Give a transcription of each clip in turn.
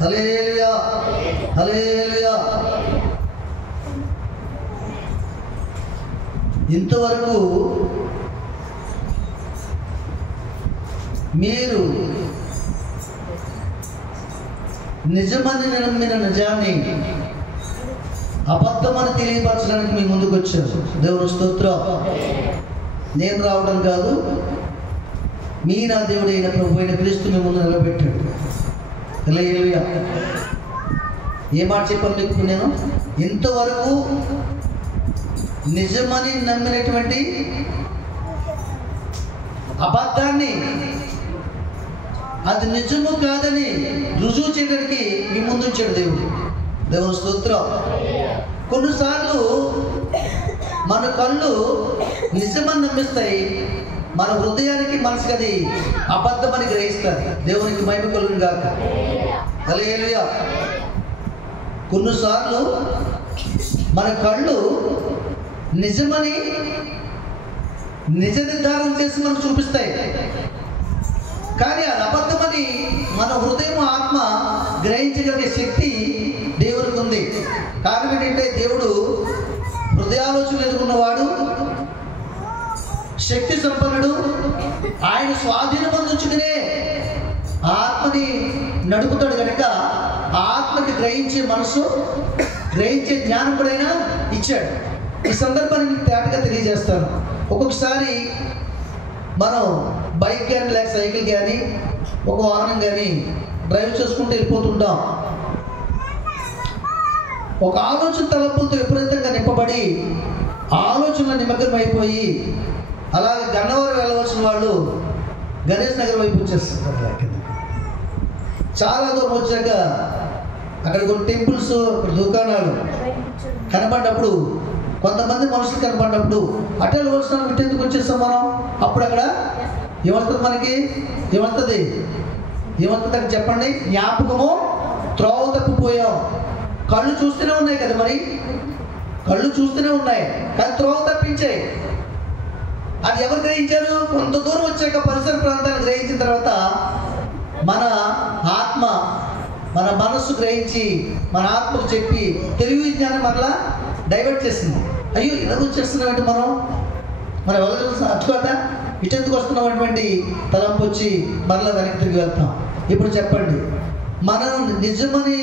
హల్లెలూయా, హల్లెలూయా. ఇంతవరకు మీరు నిజమని నమ్మిన నిజాన్ని అబద్ధమని తెలియపరచడానికి మీ ముందుకు వచ్చారు. దేవుని స్తోత్రం. నేను రావడం కాదు, మీ నా దేవుడైన ప్రభు అయిన క్రీస్తు మీ ముందు నిలబెట్టాడు. హల్లెలూయా. ఏ మాట చెప్పాను మీకు? నేను ఇంతవరకు నిజమని నమ్మినటువంటి అబద్ధాన్ని అది నిజము కాదని రుజువు చేయడానికి మీ ముందు ఉంచాడు దేవుడు. దేవుని స్తోత్రం. కొన్నిసార్లు మన కళ్ళు నిజమని నమ్మిస్తాయి, మన హృదయానికి మనసుకి అది అబద్ధమని గ్రహిస్తారు. దేవునికి మహిమ కలుగును గాక. హల్లెలూయా. కొన్నిసార్లు మన కళ్ళు నిజమని నిజ నిర్ధారణ చేసి మనకు చూపిస్తాయి, కానీ అది అబద్ధమని మన హృదయం ఆత్మ గ్రహించగలిగే శక్తి దేవుడికి ఉంది. కారణం ఏంటంటే దేవుడు హృదయాలోచనలు ఎదుర్కొన్నవాడు, శక్తి సంపన్నుడు. ఆయన స్వాధీనం అందించుకునే ఆత్మని నడుపుతాడు కనుక ఆత్మకి గ్రహించే మనసు, గ్రహించే జ్ఞానం కూడా ఇచ్చాడు. ఈ సందర్భాన్ని మీకు తేటగా తెలియజేస్తాను. ఒక్కొక్కసారి మనం బైక్ కానీ లేక సైకిల్ కానీ ఒక వాహనం కానీ డ్రైవ్ చేసుకుంటూ వెళ్ళిపోతుంటాం. ఒక ఆలోచన తలపులతో విపరీతంగా నింపబడి ఆలోచనలు నిమగ్నం అయిపోయి అలాగే గన్నవరం వెళ్ళవలసిన వాళ్ళు గణేష్ నగర్ వైపు వచ్చేస్తారు. చాలా దూరం వచ్చాక అక్కడ కొన్ని టెంపుల్స్, దుకాణాలు కనపడ్డప్పుడు, కొంతమంది మనుషులు కనపడ్డప్పుడు అటు వెళ్ళవలసిన ఇటు ఎందుకు వచ్చేస్తాం మనం? అప్పుడు అక్కడ ఏమవుతుంది? మనకి ఏమవుతుంది? ఏమవుతుంది చెప్పండి? జ్ఞాపకము త్రోవ తప్పిపోయాం. కళ్ళు చూస్తూనే ఉన్నాయి కదా, మరి కళ్ళు చూస్తూనే ఉన్నాయి కానీ త్రోవ తప్పించాయి. అది ఎవరు గ్రహించారు? కొంత దూరం వచ్చాక పరిసర ప్రాంతాన్ని గ్రహించిన తర్వాత మన ఆత్మ, మన మనస్సు గ్రహించి మన ఆత్మకు చెప్పి తెలివి విజ్ఞానం మరలా డైవర్ట్ చేసింది. అయ్యో ఇలా వచ్చేస్తున్నామంటే మనం వెళ్ళాల్సిన అట్టుకోట ఇటెందుకు వస్తున్నామటువంటి తలంపు వచ్చి మరలా వెనక్కి తిరిగి వెళ్తాం. ఇప్పుడు చెప్పండి, మనం నిజమని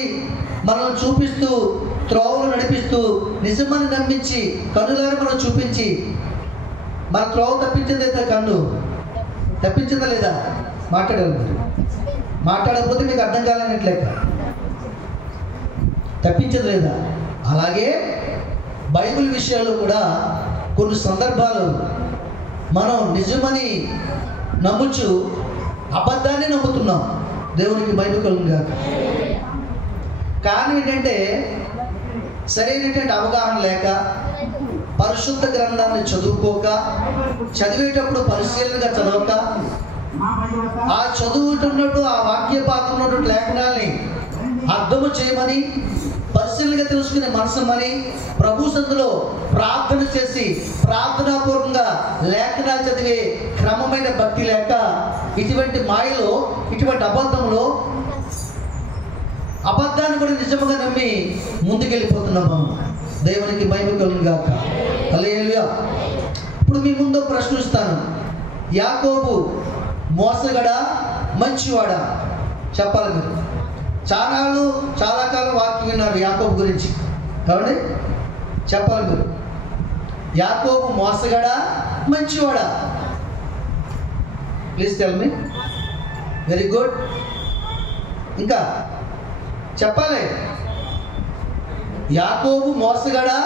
మనల్ని చూపిస్తూ త్రోవలు నడిపిస్తూ నిజమని నమ్మించి కన్నులారా మనం చూపించి మన త్రోవ తప్పించిందైతే కన్ను తప్పించిందా లేదా? మాట్లాడాలి మీరు. మాట్లాడకపోతే మీకు అర్థం కాలేనట్లేక తప్పించదు లేదా? అలాగే బైబిల్ విషయాల్లో కూడా కొన్ని సందర్భాలు మనం నిజమని నమ్ముచు అబద్ధాన్ని నమ్ముతున్నాం. దేవునికి మహిమ కలుగును గాక. కారణం ఏంటంటే సరైనటువంటి అవగాహన లేక, పరిశుద్ధ గ్రంథాన్ని చదువుకోక, చదివేటప్పుడు పరిశీలనగా చదవక, ఆ చదువుతున్నట్టు ఆ వాక్య పాత్ర ఉన్నటువంటి లేఖనాల్ని అర్థము చేయమని, పరిశీలనగా తెలుసుకునే మనసమని, ప్రభు సందులో ప్రార్థన చేసి ప్రార్థనాపూర్వకంగా లేఖనాలు చదివే క్రమమైన భక్తి లేక ఇటువంటి మాయలో, ఇటువంటి అబద్ధంలో అబద్ధాన్ని కూడా నిజముగా నమ్మి ముందుకెళ్ళిపోతున్నాం మనం. దేవునికి మహిమ కలుగును గాక. హల్లెలూయా. ఇప్పుడు మీ ముందు ప్రశ్నిస్తాను, యాకోబు మోసగడా మంచివాడా? చెప్పాలి మీరు. చాలా కాలం వాక్యం విన్నారు యాకోబు గురించి కాబట్టి చెప్పాలి మీరు. యాకోబు మోసగడా మంచివాడా? Please tell me. Very good. ఇంకా చెప్పాలి. యాకోబు మోసగాడా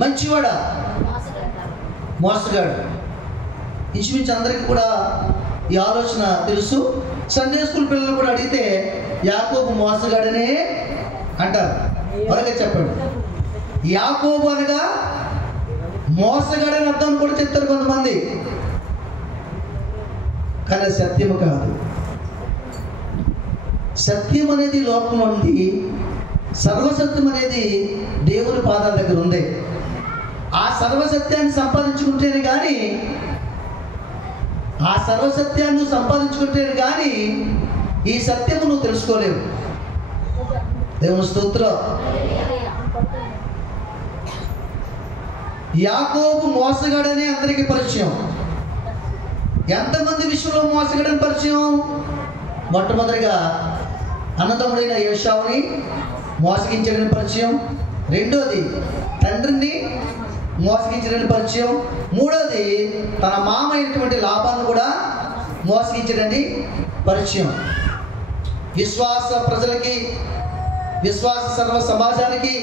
మంచివాడా? మోసగాడు. ఇంచుమించు అందరికీ కూడా ఈ ఆలోచన తెలుసు. సండే స్కూల్ పిల్లలు కూడా అడిగితే యాకోబు మోసగాడనే అంటారు. అలాగే చెప్పండి. యాకోబు అనగా మోసగాడని అర్థం కూడా చెప్తారు కొంతమంది, కానీ సత్యము కాదు. సత్యం అనేది లోకంలో ఉంది, సర్వసత్యం అనేది దేవుని పాదాల దగ్గర ఉంది. ఆ సర్వసత్యాన్ని సంపాదించుకుంటేనే కానీ, ఈ సత్యము నువ్వు తెలుసుకోలేవు. దేవుని స్తోత్రం. యాకోబు మోసగాడని అందరికీ పరిచయం. ఎంతమంది విషయంలో మోసగాడని పరిచయం? మొట్టమొదటిగా అన్నదమ్ముడైన ఏశావుని మోసగించడని పరిచయం. రెండోది తండ్రిని మోసగించడని పరిచయం. మూడోది తన మామ అయినటువంటి లాభాన్ని కూడా మోసగించడని పరిచయం. విశ్వాస ప్రజలకి, విశ్వాస సర్వ సమాజానికి,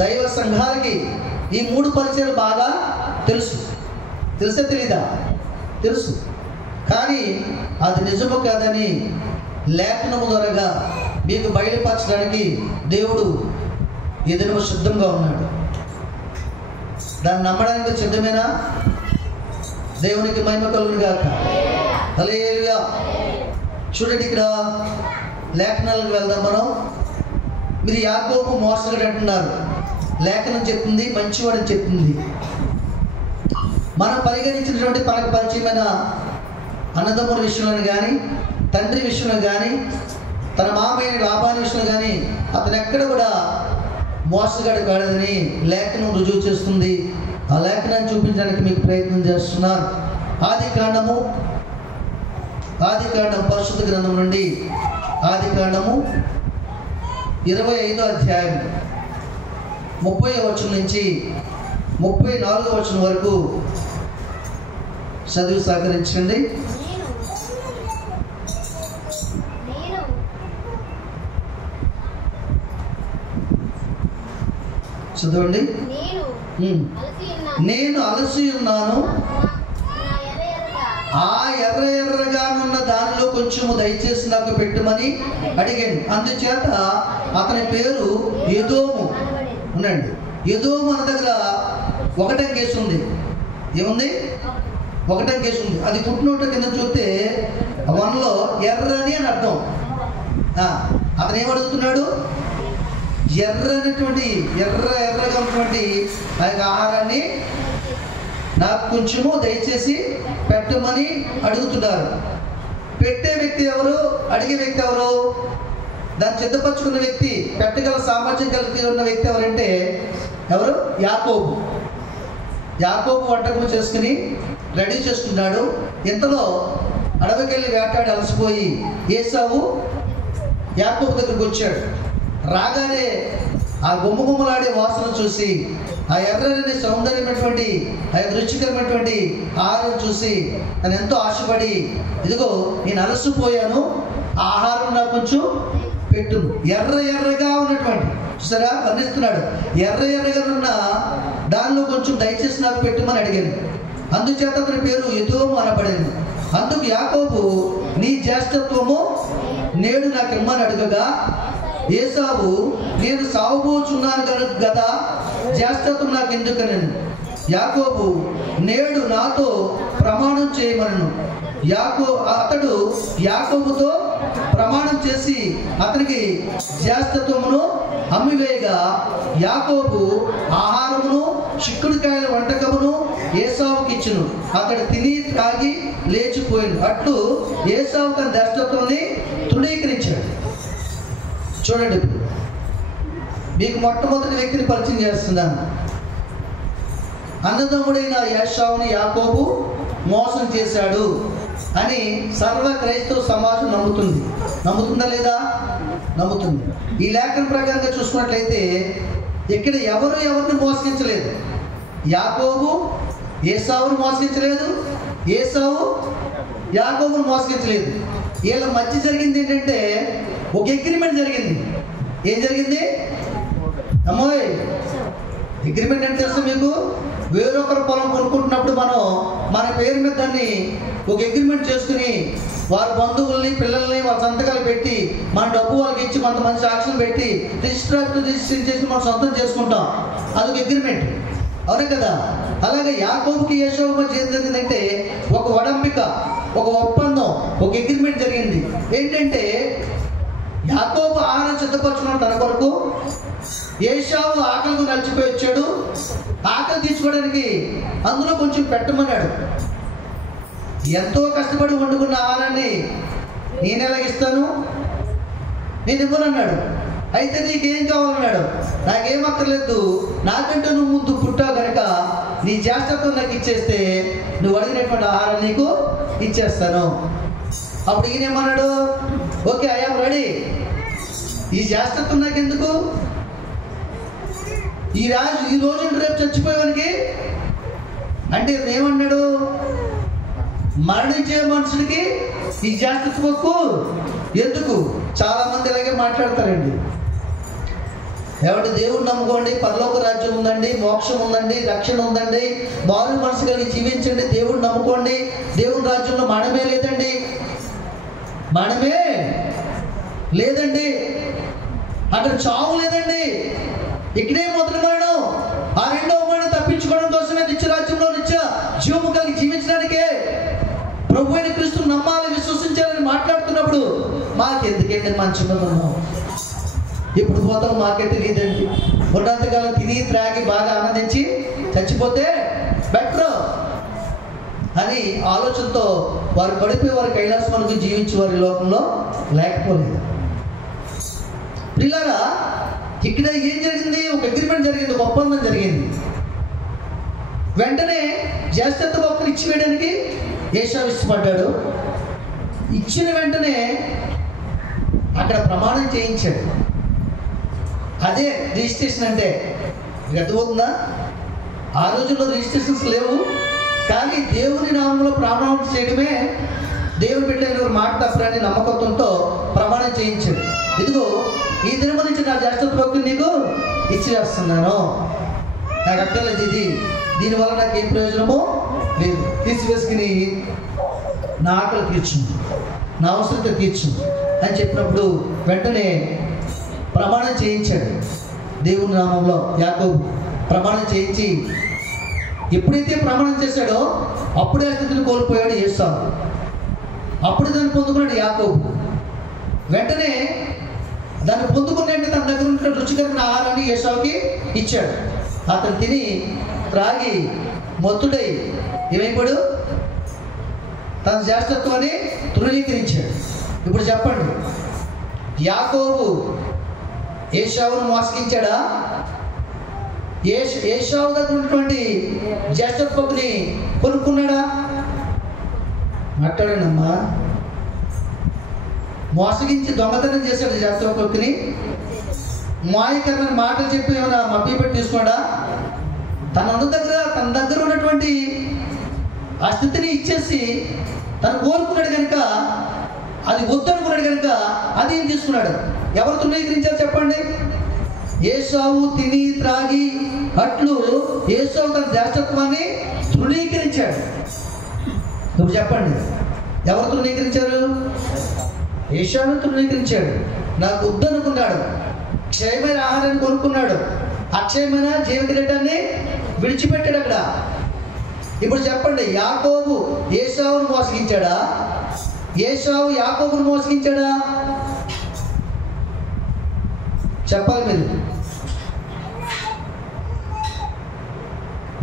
దైవ సంఘాలకి ఈ 3 పరిచయాలు బాగా తెలుసా తెలీదా? తెలుసు. కానీ అది నిజము కాదని లేఖనము ద్వారాగా మీకు బయలుపరచడానికి దేవుడు ఏదైనా సిద్ధంగా ఉన్నాడు. దాన్ని నమ్మడానికి సిద్ధమేనా? దేవునికి మహిమ కలుగును గాక. హల్లెలూయా. చూడండి, ఇక్కడ లేఖనాలకు వెళ్దాం మనం. మీరు యాకోబు మోసగాడు అంటున్నారు. లేఖనం చెప్తుంది మంచివాడని చెప్తుంది. మనం పరిగణించినటువంటి మనకు పరిచయమైన అన్నదమ్ముల విషయంలో కానీ, తండ్రి విషయంలో కానీ, తన మామైన లాభాన్ని విషయంలో కానీ అతను ఎక్కడ కూడా మోసగాడు కాడదని లేఖనం రుజువు చేస్తుంది. ఆ లేఖనాన్ని చూపించడానికి మీకు ప్రయత్నం చేస్తున్నారు. ఆది కాండము పరిశుద్ధ గ్రంథం నుండి ఆది కాండము 25వ అధ్యాయం 30వ వచనం నుంచి 34వ వచనం వరకు చదివి సహకరించండి. చదవండి. నేను అలసి ఉన్నాను, ఆ ఎర్రగానున్న దానిలో కొంచెము దయచేసి నాకు పెట్టుమని అడిగాను. అందుచేత అతని పేరు ఎదోము. ఉండండి, ఎదోము అన్న దగ్గర ఒకటం కేసు ఉంది. ఏముంది? ఒకటం కేసు ఉంది. అది పుట్టినోట కింద చూస్తే 1లో ఎర్రని అని అర్థం. అతను ఏమడుగుతున్నాడు? ఎర్రగా ఉన్నటువంటి ఆ యొక్క ఆహారాన్ని నాకు కొంచెము దయచేసి పెట్టమని అడుగుతున్నారు. పెట్టే వ్యక్తి ఎవరు? అడిగే వ్యక్తి ఎవరు? దాన్ని సిద్ధపరచుకున్న వ్యక్తి, పెట్టగల సామర్థ్యం కలిగి ఉన్న వ్యక్తి ఎవరంటే ఎవరు? యాకోబు. యాకోబు వంటకం చేసుకుని రెడీ చేసుకున్నాడు. ఇంతలో అడవికెళ్ళి వేటాడి అలసిపోయి ఏసావు యాకోబు దగ్గరికి వచ్చాడు. రాగానే ఆ గుమ్మగుమ్మలాడే వాసన చూసి, ఆ ఎర్రని సౌందర్యమైనటువంటి, ఆ రుచికరమైనటువంటి ఆహారం చూసి తను ఎంతో ఆశపడి, ఇదిగో నేను అలసిపోయాను, ఆహారం నాకు కొంచెం పెట్టు. ఎర్రగా ఉన్నటువంటి, చూసారా వర్ణిస్తున్నాడు, ఎర్రగా ఉన్న దానిలో కొంచెం దయచేసి నాకు పెట్టుమని అడిగాను. అందుచేత అతని పేరు ఎదోము అనబడింది. అందుకు యాకోబు, నీ జ్యేష్ఠత్వము నేడు నాకు ఇమ్మని అడుగగా ఏసావు, నేను సాగుబోచున్నాను కదా, జ్యేష్ఠత్వం నాకు ఎందుకని. యాకోబు, నేడు నాతో ప్రమాణం చేయమను. అతడు యాకోబుతో ప్రమాణం చేసి అతనికి జ్యేష్ఠత్వమును అమ్మివేయగా యాకోబు ఆహారమును చిక్కుడుకాయల వంటకమును ఏసావుకి ఇచ్చును. అతడు తిని తాగి లేచిపోయాను. అట్లు ఏసావు తన జ్యేష్ఠత్వాన్ని తృణీకరించాడు. చూడండి, మీకు మొట్టమొదటి వ్యక్తిని పరిచయం చేస్తున్నాను. అన్నదమ్ముడైన ఏశావుని యాకోబు మోసం చేశాడు అని సర్వ క్రైస్తవ సమాజం నమ్ముతుంది. నమ్ముతుందా లేదా? నమ్ముతుంది. ఈ లేఖన ప్రకారంగా చూసుకున్నట్లయితే ఇక్కడ ఎవరిని మోసగించలేదు. యాకోబు ఏసావును మోసగించలేదు, ఏసావు యాకోబును మోసగించలేదు. వీళ్ళ మధ్య జరిగింది ఏంటంటే ఒక అగ్రిమెంట్ జరిగింది. ఏం జరిగింది? అమ్మోయ్, అగ్రిమెంట్ అంటే తెలుసు మీకు? వేరొకరు పొలం కొనుక్కుంటున్నప్పుడు మనం మన పేరు మీద దాన్ని ఒక అగ్రిమెంట్ చేసుకుని వారి బంధువుల్ని, పిల్లల్ని వాళ్ళ సంతకాలు పెట్టి మన డబ్బు వాళ్ళకి ఇచ్చి కొంతమంది సాక్షులు పెట్టి రిజిస్ట్రేషన్ చేసి మనం సొంతం చేసుకుంటాం. అదొక అగ్రిమెంట్, అవునే కదా? అలాగే యాకోబుకి ఏశావు మధ్య ఏం జరిగిందంటే ఒక ఒడంబిక, ఒక ఒప్పందం, ఒక అగ్రిమెంట్ జరిగింది. ఏంటంటే యాకోబు ఆహారం సిద్ధపరచుకున్నాడు తన కొరకు, ఏశావు ఆకలితో నలిచిపోయి వచ్చాడు, ఆకలి తీసుకోవడానికి అందులో కొంచెం పెట్టమన్నాడు. ఎంతో కష్టపడి వండుకున్న ఆహారాన్ని నేను ఎలాగిస్తాను? నేను ఇవ్వనన్నాడు. అయితే నీకేం కావాలన్నాడు. నాకేం అక్కర్లేదు, నాకంటే నువ్వు ముందు పుట్టావు కనుక నీ జ్యేష్ఠత్వం నాకు ఇచ్చేస్తే నువ్వు అడిగినటువంటి ఆహారం నీకు ఇచ్చేస్తాను. అప్పుడు ఈయనేమన్నాడు, ఓకే ఐ యామ్ రెడీ, ఈ జ్యేష్ఠత్వం నాకు ఎందుకు, ఈ రోజు రేపు చచ్చిపోయేవానికి అంటే ఏమన్నాడు, మరణించే మనుషులకి ఈ జ్యేష్ఠత్వకు ఎందుకు. చాలా మంది ఇలాగే మాట్లాడతారండి. ఏమంటే దేవుడు నమ్ముకోండి, పరలోక రాజ్యం ఉందండి, మోక్షం ఉందండి, రక్షణ ఉందండి, మారు మనసు కలిగి జీవించండి, దేవుడు నమ్ముకోండి, దేవుని రాజ్యంలో మరణమే లేదండి, మరణమే లేదండి, అక్కడ చావు లేదండి, ఇక్కడే మొదటి మరణం, ఆ రెండవ మరణం తప్పించుకోవడం కోసమే నిత్య రాజ్యంలో నిత్య జీవము కలిగి జీవించడానికే ప్రభు అయిన క్రీస్తుని నమ్మాలి, విశ్వసించాలని మాట్లాడుతున్నప్పుడు మాకెందుకండి మంచిగా ఉన్నాం, ఇప్పుడు పోతాం మాకే తెలియదండి, ఉన్నంతకాలం తిని త్రాగి బాగా ఆనందించి చచ్చిపోతే బెటర్ అని ఆలోచనతో వారు గడిపే వారి కైలాసములకు జీవించే వారి లోకంలో లేకపోలేదు. ప్రియులారా, ఇక్కడ ఏం జరిగింది, ఒక అగ్రిమెంట్ జరిగింది, ఒక ఒప్పందం జరిగింది. వెంటనే జ్యేష్ఠత్వ హక్కులు ఇచ్చివేయడానికి ఏశావు ఇష్టపడ్డాడు. ఇచ్చిన వెంటనే అక్కడ ప్రమాణం చేయించాడు. అదే రిజిస్ట్రేషన్ అంటే. అర్థమవుతుందా? ఆ రోజుల్లో రిజిస్ట్రేషన్స్ లేవు, కానీ దేవుని నామంలో ప్రమాణం చేయడమే దేవుని బిడ్డలు మాట తప్పరని నమ్మకంతో ప్రమాణం చేయించాడు. ఇదిగో ఈ దినము నుంచి నా జ్యేష్ఠత్వ హక్కుని నీకు ఇచ్చివేస్తున్నాను, నాకు అక్కర్లేదు ఇది, దీనివల్ల నాకు ఏం ప్రయోజనమో లేదు, తీసివేసుకుని నా ఆకలి తీర్చు, నా అవసరత తీర్చు అని చెప్పినప్పుడు వెంటనే ప్రమాణం చేయించాడు. దేవుని నామంలో యాకోబు ప్రమాణం చేయించి ఎప్పుడైతే ప్రమాణం చేశాడో అప్పుడే ఆ స్థితిని కోల్పోయాడు ఏశావు. అప్పుడు దాన్ని పొందుకున్నాడు యాకోబు. వెంటనే దాన్ని పొందుకునే తన దగ్గర ఉన్న రుచికరమైన ఆహారాన్ని ఏశావుకి ఇచ్చాడు. అతను తిని త్రాగి మొత్తుడై ఏమైపోయాడు, తన జ్యేష్ఠత్వాన్ని తృణీకరించాడు. ఇప్పుడు చెప్పండి, యాకోబు ఏశావును మోసగించాడా? ఏశావు దగ్గర ఉన్నటువంటి జ్యేష్ఠత్వని కొనుక్కున్నాడా? మాట్లాడానమ్మా. మోసగించి దొంగతనం చేశాడు జ్యేష్ఠత్వని. మాయకరమైన మాటలు చెప్పి ఏమైనా మభ్య పెట్టి తీసుకున్నాడా? తన దగ్గర ఉన్నటువంటి ఆ స్థితిని ఇచ్చేసి తను కోరుకున్నాడు కనుక, అది వద్దనుకున్నాడు కనుక అది ఏం తీసుకున్నాడు. ఎవరు తృణీకరించారు చెప్పండి? ఏశావు తిని త్రాగి అట్లు ఏశావు తన జ్యేష్ఠత్వాన్ని తృణీకరించాడు. నువ్వు చెప్పండి, ఎవరు తృణీకరించారు? ఏశావు తృణీకరించాడు. నాకు వద్దనుకున్నాడు, క్షయమైన ఆహారాన్ని కొనుక్కున్నాడు, అక్షయమైన జీవకిరీటాన్ని విడిచిపెట్టాడు అక్కడ. ఇప్పుడు చెప్పండి, యాకోబు ఏశావును మోసగించాడా? ఏశావు యాకోబును మోసగించాడా? చెప్పాలి మీరు.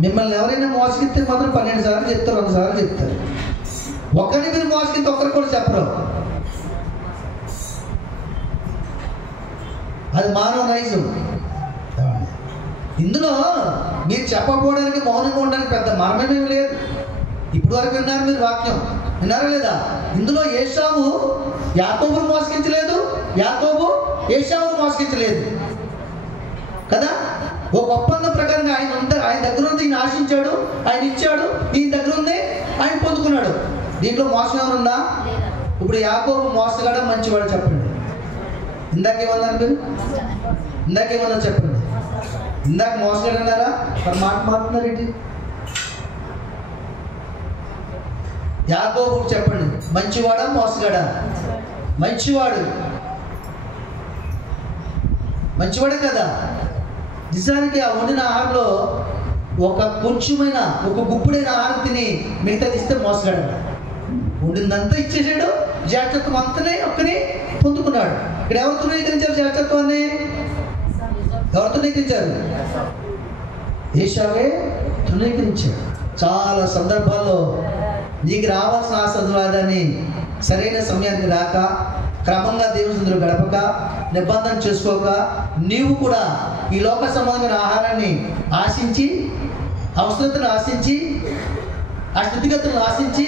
మిమ్మల్ని ఎవరైనా మోసగిస్తే మాత్రం 12 సార్లు చెప్తారు, 100 సార్లు చెప్తారు. ఒకరిని మీరు మోసగిస్తే ఒక్కరికి కూడా చెప్పరు. అది మానవ నైజం. ఇందులో మీరు చెప్పకపోవడానికి, మౌనంగా ఉండడానికి పెద్ద మరణమేమీ లేదు. ఇప్పుడు వరకు విన్నారు మీరు, వాక్యం విన్నారా లేదా? ఇందులో ఏశావు యాకోబును మోసగించలేదు, యాకోబు ఏశావును మోసగించలేదు కదా. ఒక ఒప్పందం ప్రకారంగా ఆయన దగ్గర ఉంది, ఈయన ఆశించాడు, ఆయన ఇచ్చాడు, ఈయన దగ్గర ఉంది, ఆయన పొందుకున్నాడు. దీంట్లో మోసం ఏమన్నా? ఇప్పుడు యాకోబు మోసగాడా మంచివాడు చెప్పండి. ఇందాకేమన్నారు మీరు? ఇందాకేమన్నా చెప్పండి. ఇందాక మోసగాడు అన్నారా? మరి మాట మారుతున్నారు ఏంటి? యాకోబు చెప్పండి, మంచివాడా మోసగాడా? మంచివాడు. మంచివాడే కదా. నిజానికి ఆ వండిన ఆహారంలో ఒక కొంచెమైన, ఒక గుప్పుడైన ఆహారం తిని మిగతాది ఇస్తే మోసగాడు. వండిందంతా ఇచ్చేసాడు, జ్యేష్ఠత్వం అంతనే ఒక్కని పొందుకున్నాడు. ఇక్కడ ఎవరు తృణీకరించారు జ్యేష్ఠత్వాన్ని? ఎవరు తృణీకరించారు? ఏశావే తృణీకరించాడు. చాలా సందర్భాల్లో నీకు రావాల్సిన ఆశీర్వాదాన్ని సరైన సమయానికి రాక, క్రమంగా దేవుని సన్నిధిలో గడపక, నిబంధన చేసుకోక, నీవు కూడా ఈ లోక సంబంధమైన ఆహారాన్ని ఆశించి, అవసరతను ఆశించి, ఆ స్థితిగతులను ఆశించి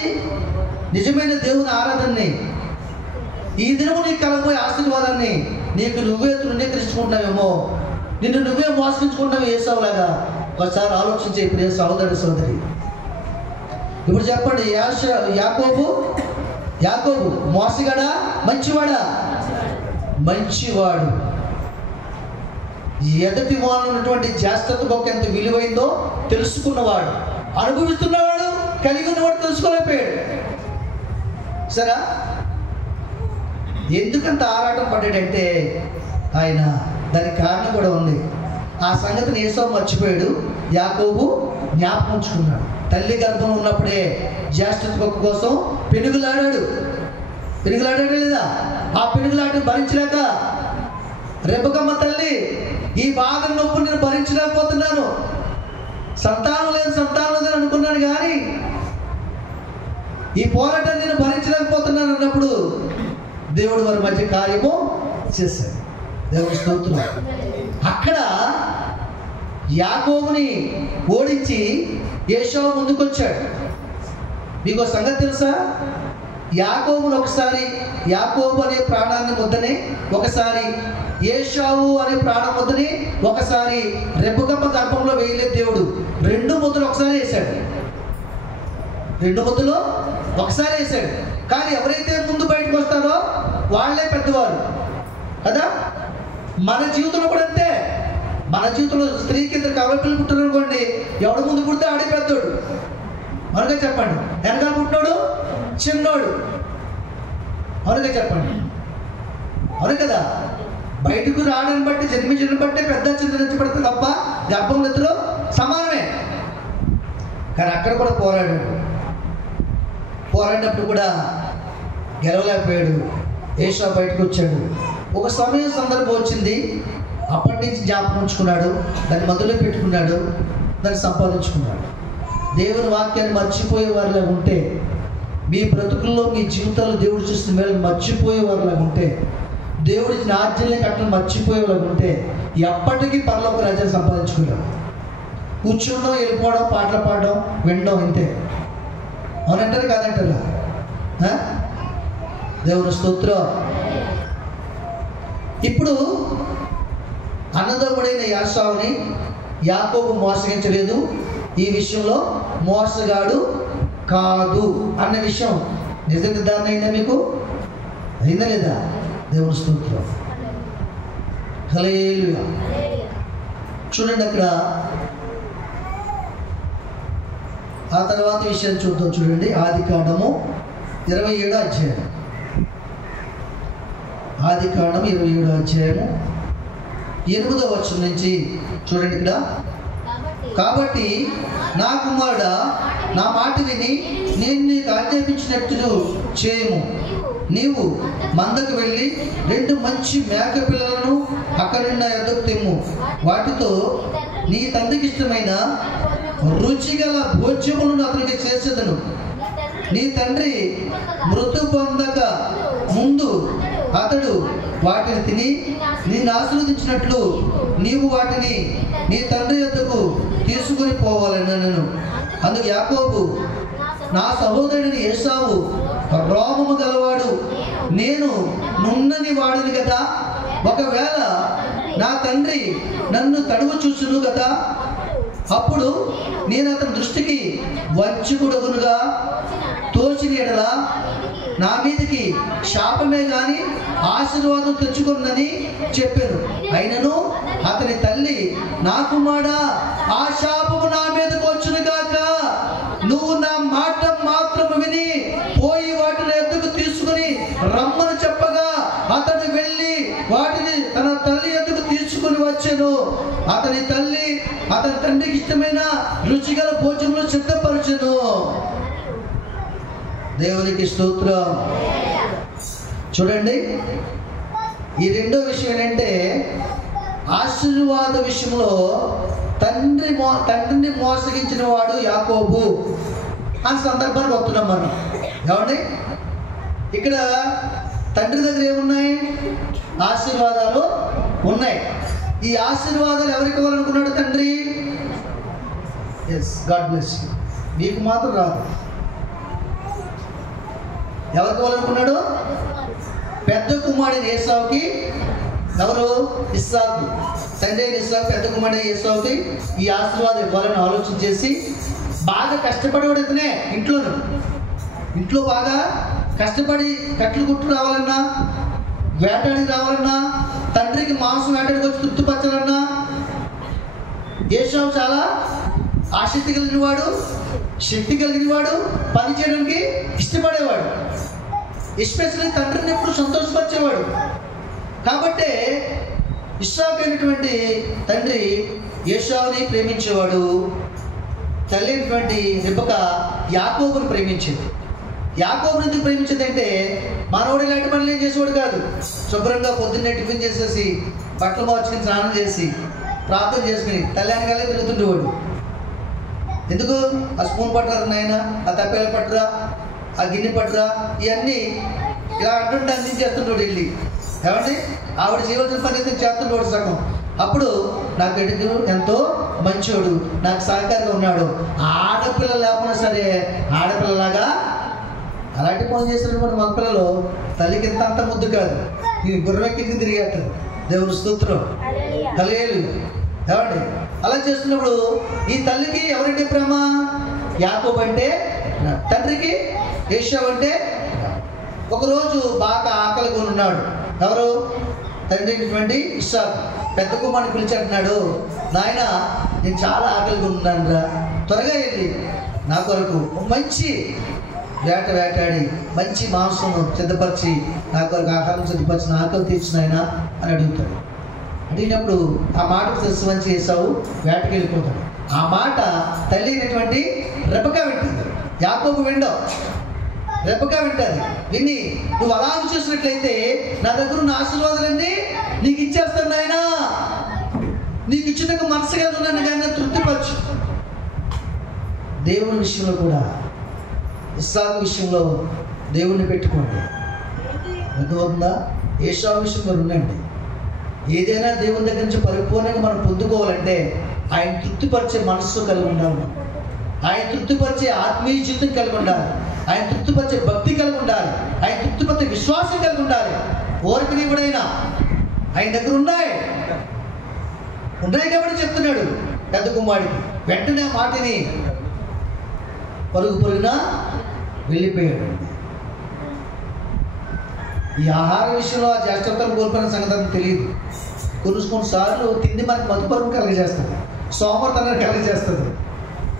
నిజమైన దేవుని ఆరాధనని, ఈ దినము నీకు కలగబోయే ఆశీర్వాదాన్ని నీకు నువ్వే తృణీకరించుకుంటున్నావేమో, నిన్ను నువ్వే మోసగించుకుంటావు ఏసావులాగా. ఒకసారి ఆలోచించే ప్రియ సహోదరి సోదరి. ఇప్పుడు చెప్పండి, యాకోబు మోసగాడా మంచివాడా? మంచివాడు. ఎదటి వాళ్ళు ఉన్నటువంటి జ్యేష్ఠత గొప్ప ఎంత విలువైందో తెలుసుకున్నవాడు, అనుభవిస్తున్నవాడు, కలిగి ఉన్నవాడు తెలుసుకోలేకపోయాడు. సరే, ఎందుకంత ఆరాటం పడ్డాడంటే ఆయన దానికి కారణం కూడా ఉంది. ఆ సంగతిని ఏసావు మర్చిపోయాడు, యాకోబు జ్ఞాపకం ఉంచుకున్నాడు. తల్లి గర్భంలో ఉన్నప్పుడే జ్యేష్ఠత గొప్ప కోసం పెనుగులాడాడు లేదా? ఆ పెనుగులాటను భరించలేక, రెబెక్కమ్మ తల్లి, ఈ బాధ నొప్పి నేను భరించలేకపోతున్నాను, సంతానం లేదని అనుకున్నాను, కానీ ఈ పోరాటాన్ని నేను భరించలేకపోతున్నాను అన్నప్పుడు దేవుడు వారి మధ్య కార్యము చేశాడు. దేవుని స్తోత్రం. అక్కడ యాకోబుని ఓడించి ఏశావు ముందుకొచ్చాడు. మీకు సంగతి తెలుసా? యాకోబుని ఒకసారి, యాకోబు అనే ప్రాణాన్ని ముద్దని ఒకసారి, ఏశావు అనే ప్రాణం ముద్దని ఒకసారి రెబెక్కమ్మ గర్భంలో వేయలేదు దేవుడు. 2 ముద్దలు ఒకసారి వేశాడు. 2 ముద్దలు ఒకసారి వేశాడు. కానీ ఎవరైతే ముందు బయటకు వస్తారో వాళ్ళే పెద్దవారు కదా. మన జీవితంలో కూడా అంతే. మన జీవితంలో స్త్రీకి 2 కవలపిల్లలు పుట్టారు అనుకోండి, ఎవడు ముందు పుడితే ఆడే పెద్దోడు. అవునుగా చెప్పండి. వెనకాల పుట్టినోడు చిన్నోడు. అవునుగా చెప్పండి. అవును కదా. బయటకు రావడాన్ని బట్టి, జన్మించడం బట్టి పెద్ద చిన్న పడుతుంది తప్ప గర్భం ఇద్దరు సమానమే. కానీ అక్కడ కూడా పోరాడినప్పుడు కూడా గెలవలేకపోయాడు. ఏశావు బయటకు వచ్చాడు. ఒక సందర్భం వచ్చింది. అప్పటి నుంచి జ్ఞాపకం ఉంచుకున్నాడు, దాన్ని మధ్యలో పెట్టుకున్నాడు, దాన్ని సంపాదించుకున్నాడు. దేవుని వాక్యాన్ని మర్చిపోయే వారిలా ఉంటే, మీ బ్రతుకుల్లో, మీ జీవితాల్లో దేవుడు చూస్తున్న మేలు మర్చిపోయే వారిలా ఉంటే, దేవుడి ఇచ్చిన ఆజ్ఞల్ని కట్టలు మర్చిపోయేలాగా ఉంటే ఎప్పటికీ పరలోక రాజ్యాన్ని సంపాదించుకున్నాడు. కూర్చుండడం, వెళ్ళిపోవడం, పాటలు పాడడం, వినడం ఇంతే. అవునంటారు కాదంటారా? దేవుని స్తోత్రం. ఇప్పుడు అన్నదమ్ముడైన ఏశావుని యాకోబు మోసగించలేదు. ఈ విషయంలో మోసగాడు కాదు అన్న విషయం నిజ నిర్ధారణ అయిందా? మీకు అయిందా లేదా? దేవుని స్తోత్రం. హల్లెలూయా. చూడండి, అక్కడ ఆ తర్వాత విషయం చూద్దాం. చూడండి, ఆదికాండము 27వ అధ్యాయం. ఆదికాండం 27వ అధ్యాయము 8వ వచనం నుంచి చూడండి. ఇక్కడ, కాబట్టి నా కుమారుడా, నా మాట విని నేను నీకు ఆజ్ఞాపించినట్టు చేయము. నీవు మందకు వెళ్ళి 2 మంచి మేక పిల్లలను అక్కడి నా యొద్దకు తెమ్ము. వాటితో నీ తండ్రికి ఇష్టమైన రుచిగల భోజ్యములను అతనికి చేసేదను. నీ తండ్రి మృతు పొందక ముందు అతడు వాటిని తిని నిన్ను ఆశీర్వదించినట్లు నీవు వాటిని నీ తండ్రి యొద్దకు తీసుకుని పోవాలన్నాను. అందుకు యాకోబు, నా సహోదరుడిని ఏశావు రోమము గలవాడు, నేను నున్నని వాడిని కదా. ఒకవేళ నా తండ్రి నన్ను తడువు చూసును కదా, అప్పుడు నేను అతని దృష్టికి వంచకుడగునుగా తోచిన ఎడల నా మీదకి శాపమే గాని ఆశీర్వాదం తెచ్చుకున్నదని చెప్పాను. అయినను అతని తల్లి, నా కుమారుడా, ఆ శాపము నా మీదకు వచ్చును గాక. నువ్వు నా మాట మాత్రము విని పోయి వాటిని ఎద్దుకు తీసుకుని రమ్మని చెప్పగా అతడు వెళ్ళి వాటిని తన తల్లి ఎద్దుకు తీసుకుని వచ్చాను. అతని తల్లి అతని తండ్రికి ఇష్టమైన రుచిగల భోజనంలో సిద్ధపరచను. దేవునికి స్తోత్రం. చూడండి, ఈ రెండో విషయం ఏంటంటే, ఆశీర్వాద విషయంలో తండ్రిని మోసగించిన వాడు యాకోబు అని సందర్భానికి వస్తున్నాం మనం. ఏమండి, ఇక్కడ తండ్రి దగ్గర ఏమున్నాయి? ఆశీర్వాదాలు ఉన్నాయి. ఈ ఆశీర్వాదాలు ఎవరికి ఇవ్వాలనుకున్నాడు తండ్రి? Yes, God bless you. మీకు మాత్రం రాదు. ఎవరికి ఇవ్వాలనుకున్నాడు? పెద్ద కుమారుడు ఏసావుకి. ఎవరు? ఇస్సాకు. తండ్రి అయిన ఇస్సాకు పెద్ద కుమారుడు ఏసావుకి ఈ ఆశీర్వాదం ఇవ్వాలని ఆలోచన చేసి బాగా కష్టపడేవాడు ఇతనే. ఇంట్లో బాగా కష్టపడి కట్లు కుట్టు రావాలన్నా, వేటాడికి రావాలన్నా, తండ్రికి మాంసం వేటాడికి వచ్చి తృప్తిపరచాలన్నా ఏసావు చాలా ఆసక్తి కలిగిన వాడు, శక్తి కలిగిన వాడు, పని చేయడానికి ఇష్టపడేవాడు. ఎస్పెషల్లీ తండ్రిని ఎప్పుడు సంతోషపరిచేవాడు. కాబట్టే ఇస్సాకు అయినటువంటి తండ్రి ఏసావుని ప్రేమించేవాడు. తల్లి అయినటువంటి రెబెకా యాకోబుని ప్రేమించేది. యాకోబుని ఎందుకు ప్రేమించేది అంటే మనోడు ఇలాంటి పనులు ఏం చేసేవాడు కాదు. శుభ్రంగా పొద్దున్నే టిఫిన్ చేసేసి బట్టలు మార్చుకుని స్నానం చేసి ప్రార్థన చేసుకుని తల్లి అనగానే తిరుగుతుండేవాడు. ఎందుకు? ఆ స్పూన్ పట్టరా నాయన, ఆ తప్పేల పట్టురా, ఆ గిన్నె పట్టురా, ఇవన్నీ ఇలా అంటుంటే అందించేస్తుంటాడు వెళ్ళి. ఏమండి, ఆవిడ చేయవలసిన పని అయితే చేస్తుండేవాడు సగం. అప్పుడు నాకు ఎడుగు ఎంతో మంచోడు, నాకు సహకారంగా ఉన్నాడు. ఆడపిల్ల లేకపోయినా సరే ఆడపిల్లలాగా అలాంటి పనులు చేసినటువంటి మగపిల్లలు తల్లికి ఇంత అంత ముద్దు కాదు. ఈ గుర్రెక్కి తిరిగేస్తారు. దేవుని స్తోత్రం, హల్లెలూయా. ఏమండి, అలా చేస్తున్నప్పుడు ఈ తల్లికి ఎవరంటే ప్రేమ? యాకోబు అంటే, తండ్రికి ఏసావు అంటే. ఒకరోజు బాగా ఆకలిగా ఉన్నాడు. ఎవరు? తండ్రి అయినటువంటి ఇస్సాకు. పెద్ద కుమారుని పిలిచి అంటున్నాడు, నాయన నేను చాలా ఆకలిగా ఉన్నాను రా, త్వరగా వెళ్ళి నా కొరకు మంచి వేటాడి మంచి మాంసం సిద్ధపరిచి నా కొరకు ఆహారం సిద్ధపరిచి నా ఆకలి తీర్చిన ఆయన అని అడుగుతాడు. అడిగినప్పుడు ఆ మాటకు తెలిసి మంచి ఏసావు వేటకి వెళ్ళిపోతాడు. ఆ మాట తల్లి అయినటువంటి రెబెకా వింటుంది. యాకోబు విండవు, రెబెకా వింటుంది. విని నువ్వు అలా చూసినట్లయితే నా దగ్గర ఉన్న ఆశీర్వాదాలన్నీ నీకు ఇచ్చేస్తాను నాయన, నీకు ఇచ్చినాక మనసుగా ఉన్నాను కానీ తృప్తిపరచు. దేవుని విషయంలో కూడా ఇస్సాకు విషయంలో దేవుణ్ణి పెట్టుకోండి. అర్థమవుతుందా? ఏసావు విషయంలో ఉండండి. ఏదైనా దేవుని దగ్గర నుంచి పరిపూర్ణంగా మనం పొందుకోవాలంటే ఆయన తృప్తిపరిచే మనస్సు కలిగి ఉండాలి. ఆయన తృప్తిపరిచే ఆత్మీయ జీవితం కలిగి ఉండాలి. ఆయన తృప్తిపరిచే భక్తి కలిగి ఉండాలి. ఆయన తృప్తిపరిచే విశ్వాసం కలిగి ఉండాలి. ఓర్పుని కూడా ఆయన దగ్గర ఉన్నాయి కాబట్టి చెప్తున్నాడు పెద్ద కుమారుడికి. వెంటనే ఆ మాటని పరుగున వెళ్ళిపోయాడు. ఈ ఆహార విషయంలో ఆ జ్యేష్ఠతను కోల్పోయిన సంగతి తెలియదు. కొన్నిసార్లు తిండి మనకి మధుపరుగు కలిగజేస్తుంది, సోమర్తనాన్ని కలిగజేస్తుంది.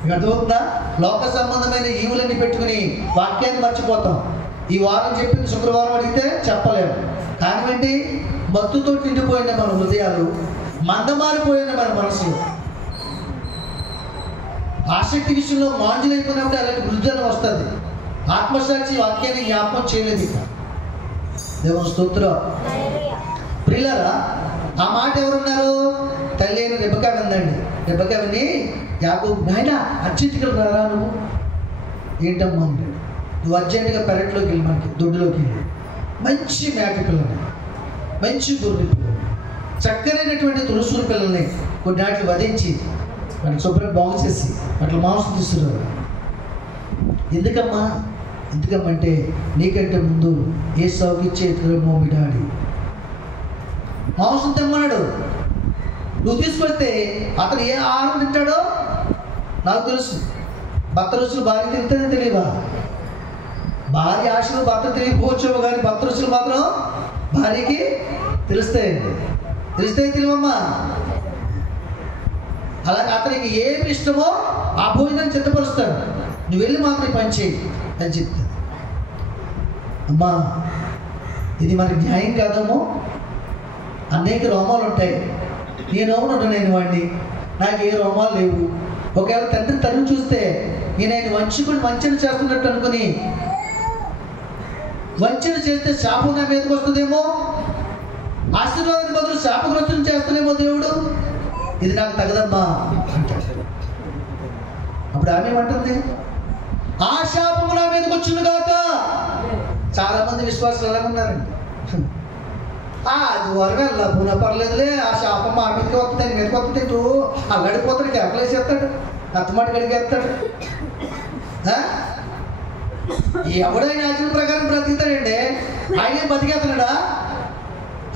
మీకు అర్థమవుతుందా? లోక సంబంధమైన ఈవులన్నీ పెట్టుకుని వాక్యాన్ని మర్చిపోతాం. ఈ వారం చెప్పింది శుక్రవారం అడిగితే చెప్పలేము. కారణం ఏంటి? మత్తుతో నిండిపోయిన మన హృదయాలు, మందమారిపోయిన మన మనసులు. ఆసక్తి విషయంలో మాంజులైపోయినప్పుడు అలాంటి వృద్ధనం వస్తుంది. ఆత్మసాక్షి వాక్యాన్ని జ్ఞాపకం చేయలేదు. ఇక దేవుని స్తోత్రం. ప్రియులారా, ఆ మాట ఎవరున్నారు? తల్లి అయిన రెబెకా విందండి. రెబెకా విని యాకోబు, నాయన అర్జెంటుగా రారా, నువ్వు ఏంటమ్మా అన్నాడు. నువ్వు అర్జెంటుగా పెరట్లోకి వెళ్ళి, మనకి దొడ్డులోకి వెళ్ళి మంచి మేక పిల్లని, మంచి గొర్రె పిల్లని, చక్కనైనటువంటి తులసూరు పిల్లల్ని కొన్ని నాట్లు వధించి వాటిని శుభ్రంగా బాగు చేసి వాటి మాంసం తీసుకురావు. ఎందుకమ్మా అంటే నీకంటే ముందు ఏసావుకి ఇచ్చేమో మీ డాడీ మాంసం తెమ్మన్నాడు. నువ్వు తీసుకొస్తే అతను ఏ ఆహారం తింటాడో నాకు తెలుసు. భర్త రుచులు భార్య తింటే తెలియవా? భార్య ఆశలు భర్త తెలియకపోవచ్చేమో కానీ భర్త రుచులు మాత్రం భార్యకి తెలుస్తాయండి. తెలివమ్మా. అలాగే అతనికి ఏమి ఇష్టమో ఆ భోజనాన్ని సిద్ధపరుస్తాడు. నువ్వు వెళ్ళి మాత్రం ఈ పని చేయి అని చెప్తాను. అమ్మా, ఇది మనకి న్యాయం కాదేమో. అనేక రోమాలు ఉంటాయి. నేను వాడిని, నాకు ఏ రోమాలు లేవు. ఒకవేళ తండ్రి చూస్తే నేను ఆయన వంచన చేస్తున్నట్టు అనుకుని వంచన చేస్తే శాపం నా మీదకి వస్తుందేమో, ఆశీర్వాదానికి బదులు శాపగ్రస్తుని చేస్తానేమో దేవుడు. ఇది నాకు తగదమ్మా అంటాడు. అప్పుడు ఆమె ఏమంటుంది? ఆ శాపము నా మీదకి వచ్చింది కాక. చాలా మంది విశ్వాసాలు ఎలా ఉన్నారండి? ఆదివారం వెళ్ళకపోయినా పర్లేదులే, ఆ శాపం మా మీదకి వస్తుంది, మీదకి వస్తుంది, అల్లాడిపోతాడు, కేకలేసేస్తాడు, అత్తమాటి గడిగేస్తాడు. ఎవడైనా ఆచరణ ప్రకారం బ్రతుకుతాడండి, ఆయనే బతికేస్తున్నాడా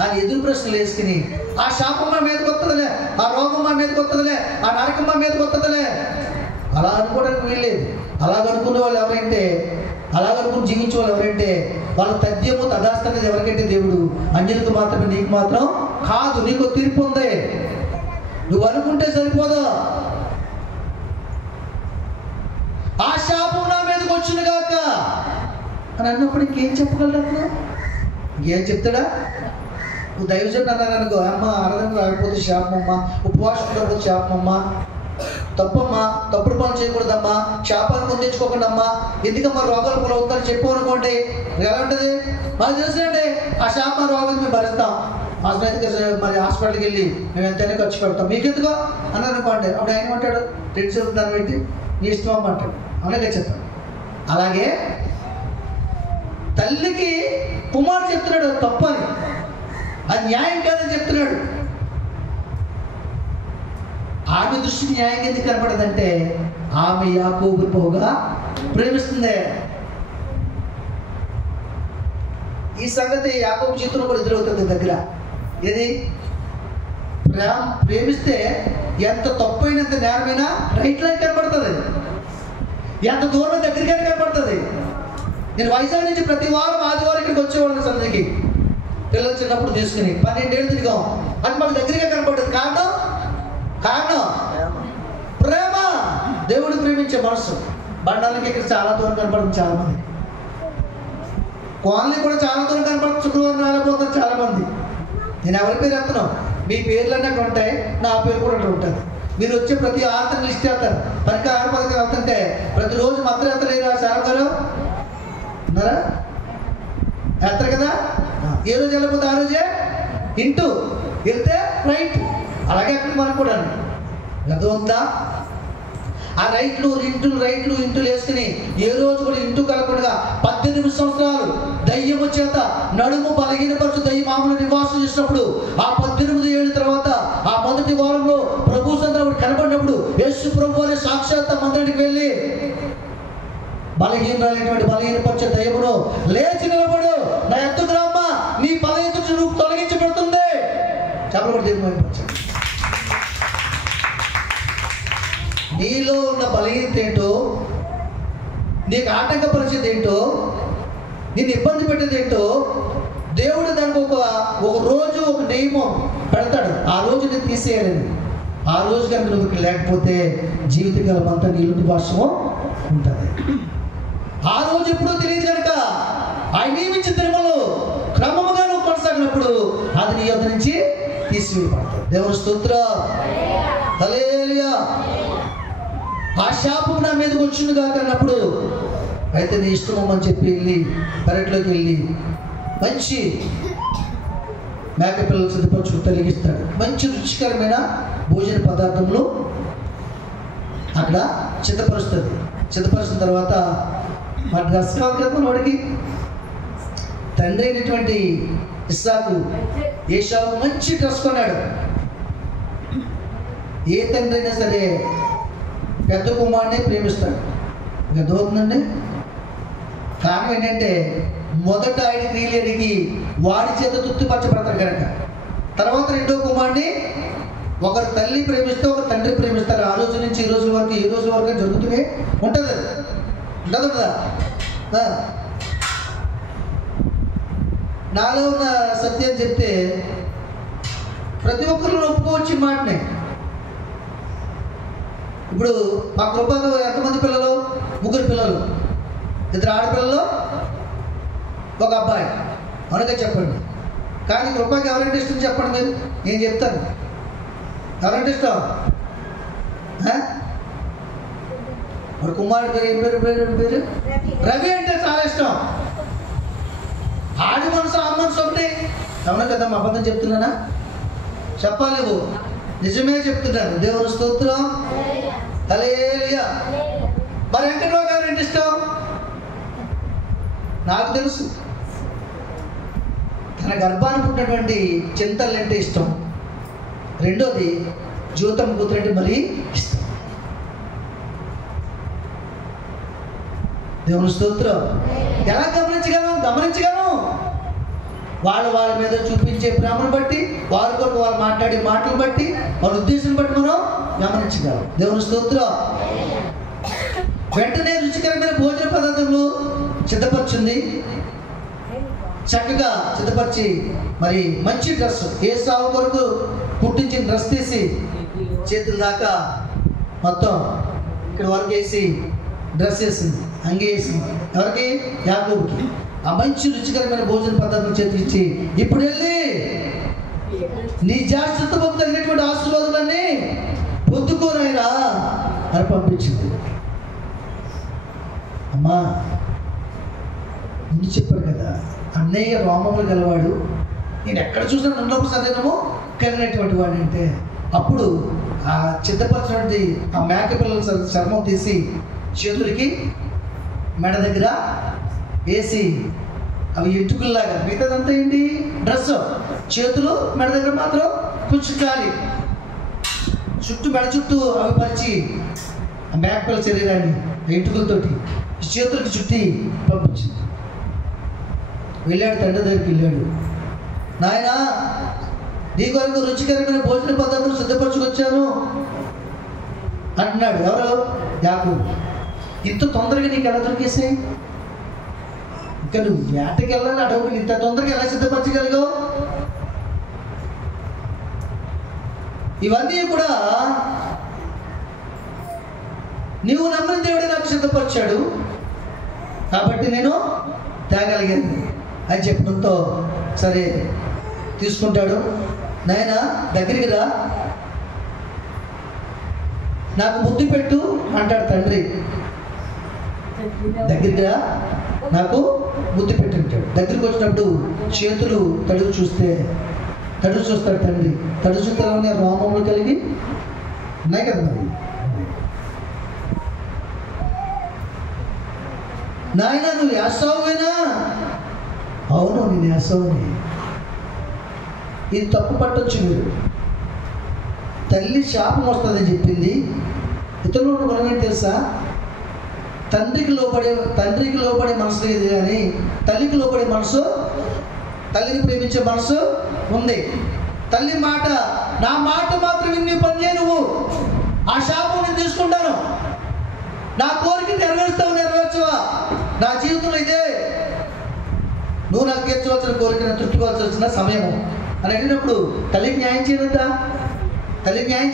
అని ఎదురు ప్రశ్నలు వేసుకుని ఆ శాపం మా మీదకి వస్తుందిలే, ఆ రోగం మా మీదకి వస్తుందిలే, ఆ నరకం మా మీదకి వస్తుందిలే అలా అనుకోవడానికి వీల్లేదు. అలాగనుకునే వాళ్ళు ఎవరంటే, అలాగనుకుని జీవించే వాళ్ళు ఎవరంటే వాళ్ళ తథ్యము తదాస్తి అనేది ఎవరికంటే దేవుడు అంజలికి మాత్రమే, నీకు మాత్రం కాదు. నీకు తీర్పు ఉంది, నువ్వు అనుకుంటే సరిపోదు. ఆ శాపం నా మీదకి వచ్చింది కాక అని అన్నప్పుడు ఇంకేం చెప్పగలరు? అతను ఇంకేం చెప్తాడా? నువ్వు దైవజన్ అన్నాను అనుకో, అమ్మ ఆరాధన రాకపోతే శాపమమ్మా, ఉపవాసం రాకపోతే శాపమమ్మా, తప్పమ్మా, తప్పుడు పనులు చేయకూడదమ్మా, శాపాన్ని పొందించుకోకుండా అమ్మా, ఎందుకమ్మా రోగాలు పొలవుతారని చెప్పు అనుకోండి, ఎలా ఉంటుంది? మాకు తెలుసునండి, ఆ శాప రోగాన్ని మేము భరిస్తాం, మరి హాస్పిటల్కి వెళ్ళి మేము ఎంతైనా ఖర్చు పెడతాం, మీకెందుకో అన్నారు అనుకోండి. అప్పుడు ఆయన అంటాడు, రెండు దాన్ని పెట్టి నీ ఇష్టం అమ్మ అంటాడు. అలాగే చెప్తాడు. అలాగే తల్లికి కుమారుడు చెప్తున్నాడు తప్పని, అది న్యాయం కాదని చెప్తున్నాడు. ఆమె దృష్టికి న్యాయం ఎందుకు కనపడదంటే ఆమె యాకోబుని పోగా ప్రేమిస్తుంది. ఈ సంగతి యాకోబు జీవితంలో కూడా ఎదురవుతుంది దగ్గర. ఏది? ప్రేమిస్తే ఎంత తప్పైనంత నేరమైనా రైట్ లైన్ కనపడుతుంది, ఎంత దూరం దగ్గరికైనా కనపడుతుంది. నేను వైజాగ్ నుంచి ప్రతి వారం ఆదివారం ఇక్కడికి వచ్చేవాళ్ళని సందికి పిల్లలు చిన్నప్పుడు తీసుకుని 12 ఏళ్ళు తిరిగాం. అది మాకు దగ్గరగా కనపడుతుంది. కారణం ప్రేమ, దేవుడు ప్రేమించే మనసు. బండాలకి ఇక్కడ చాలా దూరం కనపడుతుంది చాలా మంది, కోన్లీ కూడా చాలా దూరం కనపడుతుంది, శుక్రవారం రాలేకపోతారు చాలా మంది. నేను ఎవరి పేరు ఎత్తను, మీ పేర్లన్నీ అక్కడ ఉంటాయి, నా పేరు కూడా అక్కడ ఉంటుంది. మీరు వచ్చే ప్రతి ఆర్థం లిస్ట్ వేస్తారు, 10 పథకం వెళ్తుంటే ప్రతిరోజు మాత్రం ఎత్తలేరు. సార్ గారు ఉన్నారా? వేస్తారు కదా. ఏ రోజు వెళ్ళకపోతే ఆ రోజే ఇంటూ వెళ్తే రైట్. అలాగే అక్కడ మనకు కూడా అర్థమవుతుందా? ఆ రైట్లు ఇంటులు వేసుకుని ఏ రోజు కూడా ఇంటూ కలగకుండా 18 సంవత్సరాలు దయ్యము చేత నడుము బలహీనపరచు దయ్యమాములు నివాసం చేసినప్పుడు ఆ 18 ఏళ్ళ తర్వాత ఆ మొదటి వారంలో ప్రభు సందర్భుడు కనబడినప్పుడు యేసు ప్రభు అనే సాక్షాత్ మందిరానికి వెళ్ళి బలహీనపరిచే దయ్యమును లేచి నిలబడు, నా ఎత్తుకు రమ్మ, నీ బలహీనత నువ్వు తొలగించబడుతుంది. చెప్పబడి దేవుడు నీలో ఉన్న బలహీనత ఏంటో, నీకు ఆటంకపరిచేది ఏంటో, నిన్ను ఇబ్బంది పెట్టేది ఏంటో దేవుడు దానికి ఒక రోజు ఒక నియమం పెడతాడు. ఆ రోజు నేను తీసేయాలని. ఆ రోజు కనుక నువ్వు లేకపోతే జీవితకాలం అంతా నీళ్ళుంటి భాషము ఉంటుంది. ఆ రోజు ఎప్పుడో తెలియదు కనుక ఆయన నియమించిన తిరుమలలో క్రమముగా నువ్వు కొనసాగినప్పుడు అది నీ యొద్ద నుంచి తీసివేయబడతాడు. దేవుని స్తోత్రం, హల్లెలూయా. ఆ శాపం నా మీదకి వచ్చింది కాక అన్నప్పుడు అయితే నీ ఇష్టం అని చెప్పి వెళ్ళి పెరట్లోకి వెళ్ళి మంచి మేక పిల్లలు సిద్ధపరచుకు తొలగిస్తాడు. మంచి రుచికరమైన భోజన పదార్థములు అక్కడ సిద్ధపరుస్తుంది. సిద్ధపరిచిన తర్వాత మా డ్రెస్ కావాలి కదా వాడికి. తండ్రి అయినటువంటి ఇస్సాకు ఏశావు మంచి డ్రెస్ కొన్నాడు. ఏ తండ్రి అయినా సరే పెద్ద కుమారుడిని ప్రేమిస్తాడు. ఇంకా దోతుందండి. కారణం ఏంటంటే మొదట ఆయన క్రియలు అడిగి వాడి చేత తృప్తిపరచబడతాడు కనుక. తర్వాత రెండో కుమారుడిని ఒకరు తల్లి ప్రేమిస్తే ఒకరు తండ్రి ప్రేమిస్తారు. ఆ రోజు నుంచి ఈ రోజు వరకు జరుగుతూనే ఉంటుంది. ఉండదా? నాలో ఉన్న సత్యం చెప్తే ప్రతి ఒక్కరు ఒప్పుకోవచ్చు ఈ మాటనే. ఇప్పుడు మా కృపకు ఎంతమంది పిల్లలు? 3 పిల్లలు, 2 ఆడపిల్లలు, 1 అబ్బాయి. అవునగా చెప్పండి. కానీ కృపకి ఎవరంటే ఇష్టం చెప్పండి మీరు, నేను చెప్తాను. ఎవరంటే ఇష్టం? మరి కుమారుడు పేరు ఏం పేరు? రవి అంటే చాలా ఇష్టం. ఆడి మనసు ఆ మనసు ఒకటి. అవునా కదా? మా అబద్ధం చెప్తున్నానా? చెప్పాలి నువ్వు, నిజమే చెప్తున్నాను. దేవుని స్తోత్రం, హల్లెలూయా. మరి వెంకటరావు గారు అంటే ఇష్టం నాకు తెలుసు. తన గర్భాన్ని పుట్టినటువంటి చింతలు అంటే ఇష్టం. రెండోది జ్యోతమ్మ కూతురు అంటే మరీ ఇష్టం. దేవుని స్తోత్రం. ఎలా గమనించగలను వాళ్ళ మీద చూపించే ప్రేమను బట్టి, వారి కొరకు వాళ్ళు మాట్లాడే మాటలు బట్టి, వాళ్ళ ఉద్దేశం బట్టి మనం గమనించగలం. దేవుని స్తోత్రం. వెంటనే రుచికరమైన భోజన పదార్థములు సిద్ధపరిచింది. చక్కగా సిద్ధపరిచి మరి మంచి డ్రెస్, ఏసావు కొరకు కుట్టించిన డ్రెస్ తీసి చేతుల దాకా మొత్తం ఇక్కడ వరకు వేసి డ్రెస్ వేసింది, అంగి వేసింది. ఎవరికి? యాకోబుకి. ఆ మంచి రుచికరమైన భోజన పదార్థం చేతికి ఇచ్చి, ఇప్పుడు వెళ్ళి నీ జాగ్రత్తకు తగినటువంటి ఆశీర్వాదాలన్నీ పొందుకోనైనా అని పంపించింది. అమ్మా, ముందు చెప్పారు కదా, అన్నయ్య రోమములు గలవాడు, నేను ఎక్కడ చూసినా 100% కలిగినటువంటి వాడు అంటే, అప్పుడు ఆ చిత్తపరిచినటువంటి ఆ మేక పిల్లల చర్మం తీసి చేతులకి మెడ దగ్గర వేసి, అవి ఎట్టుకుల్లాగా, మిగతాదంతా ఏంటి? డ్రెస్. చేతులు మెడ దగ్గర మాత్రం కొంచెం చాలి, మెడ చుట్టూ అవి పరిచి ఆ మేక పిల్లల శరీరాన్ని ఎంటుకలతోటి చేతులకి చుట్టి పంపించింది. వెళ్ళాడు, తండ్రి దగ్గరికి వెళ్ళాడు. నాయన, నీ కొరకు రుచికరమైన భోజన పదార్థాలు సిద్ధపరచుకొచ్చాను అంటున్నాడు. ఎవరు? యాకోబు. ఇంత తొందరగా నీకు ఎలా దొరికేసాయి? ఇంకా నువ్వు వేటకి వెళ్ళాలి, అడవులు ఇంత తొందరగా ఎలా సిద్ధపరచగలిగావు? ఇవన్నీ కూడా నువ్వు నమ్మిన దేవుడే నాకు సిద్ధపరిచాడు కాబట్టి నేను తేగలిగాను అని చెప్పడంతో సరే తీసుకుంటాడు. నాయన, దగ్గరికి రా, నాకు ముద్దు పెట్టు అంటాడు తండ్రి. దగ్గరికి రా, నాకు ముద్దు పెట్టింటాడు. దగ్గరికి వచ్చినప్పుడు చేతులు తడుగు చూస్తాడు తండ్రి. తడుగు చూస్తానే రోమములు కలిగి ఉన్నాయి కదా. మరి నాయన, నువ్వు యాసావువేనా? అవును, నేను యాసావుని. ఇది తప్పు పట్టొచ్చు మీరు. తల్లి శాపం వస్తుందని చెప్పింది. ఇతరులు మనం ఏంటి తెలుసా? తండ్రికి లోబడే మనసు లేదు, కానీ తల్లికి లోబడే మనసు, తల్లిని ప్రేమించే మనసు ఉంది. తల్లి మాట, నా మాట మాత్రం విని పని చేయ, నువ్వు ఆ శాపం నేను తీసుకుంటాను, నా కోరిక నెరవేర్చవా, నా జీవితంలో ఇదే, నువ్వు నాకు తీర్చవలసిన కోరిక, తృప్తిపరచవలసిన సమయం అని అడిగినప్పుడు తల్లికి న్యాయం చేయలేదా? తల్లికి న్యాయం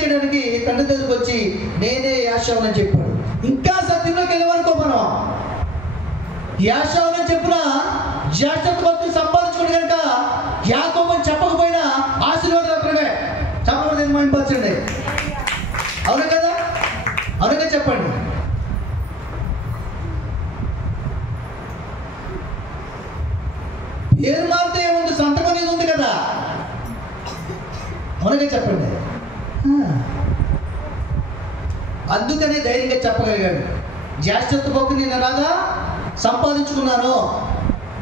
చేయడానికి తండ్రి దగ్గరికి వచ్చి నేనే యాషావునని చెప్పాడు. ఇంకా సత్యంలోకి వెళ్ళమనుకో, మనం యాషావునని చెప్పిన జాగ్రత్త సంపాదించుకోండి కనుక యాకోబు అని చెప్పకపోయినా ఆశీర్వాదం అక్కడే చెప్పబడి నిర్మాణపరచండి. అవును కదా? అవునుగా చెప్పండి. పేరు మారితే ఏముంది? సంతకం అనేది ఉంది కదా. అవునుగా చెప్పండి. అందుకనే ధైర్యంగా చెప్పగలిగాడు. జ్యేష్ఠత్వకు నేను ఎలాగా సంపాదించుకున్నాను,